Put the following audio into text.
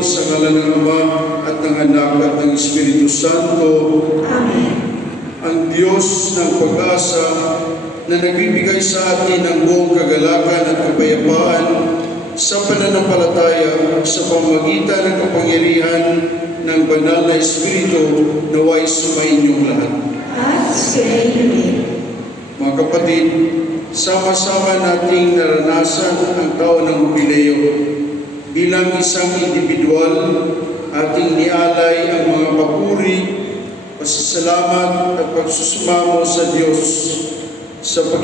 sa ngalan ng Ama at ng Anak at ng Espiritu Santo. Amen. Ang Diyos ng pag-asa na nagbibigay sa atin ng buong kagalakan at kapayapaan sa pananampalataya sa pamamagitan ng kapangyarihan ng banal na Espiritu naway sumainyong lahat. At sumainyo. Mga kapatid, sama-sama nating naranasan ang taon ng Jubileo. Bilang isang individual, ating nialay ang mga papuri, pasasalamat at pagsusumamo sa Diyos sa pagkikita